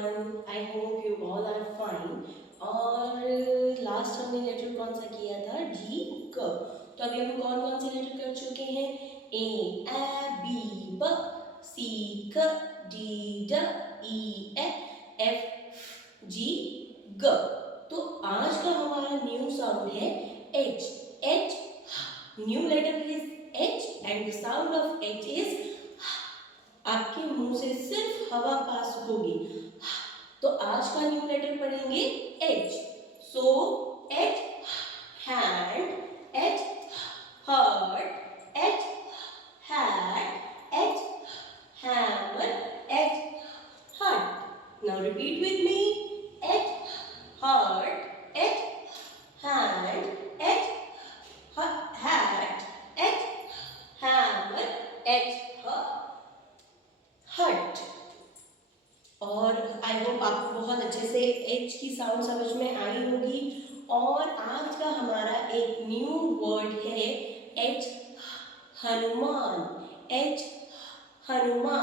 everyone, I hope you all are fine. और last हमने letter कौन सा किया था? जी क। तो अभी हम कौन कौन से लेटर कर चुके हैं? ए बी ब सी क डी ड ई एफ जी ग। तो आज का हमारा न्यू साउंड है H. H new letter is H and the sound of H is आपके मुंह से सिर्फ हवा पास होगी। तो आज का न्यू लेटर पढ़ेंगे H. So H hand, H hurt, H hat, H hammer, H hut. Now repeat with me. H hurt, H hand, H hat, H hammer, H hut. और आई होप आपको बहुत अच्छे से एच की sound समझ में आई होगी। और आज का हमारा एक न्यू वर्ड है एच हनुमान। एच हनुमान।